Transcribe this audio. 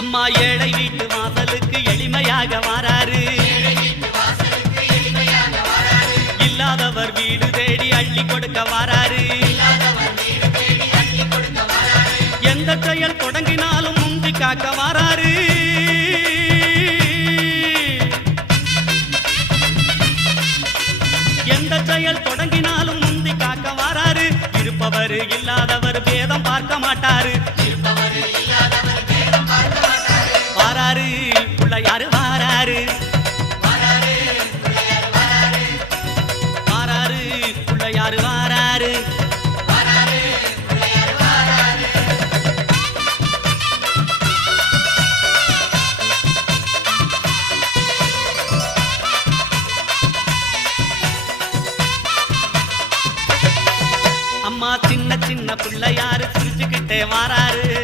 அம்மா ஏழை வீட்டு வாசலுக்கு எளிமையாக வாராரு. இல்லாதவர் வீடு தேடி அள்ளி கொடுக்க வாராரு. எந்த செயல் தொடங்கினாலும் முந்தி காக்க வாராரு. எந்த செயல் தொடங்கினாலும் முந்தி காக்க வாராரு. இருப்பவர் இல்லாதவர் பேதம் பார்க்க மாட்டாரு. வாராரு பிள்ளையாரு வாராரு. வாராரு பிள்ளையாரு வாராரு. அம்மா சின்ன சின்ன பிள்ளையாரு சிரிச்சுக்கிட்டே வாராரு.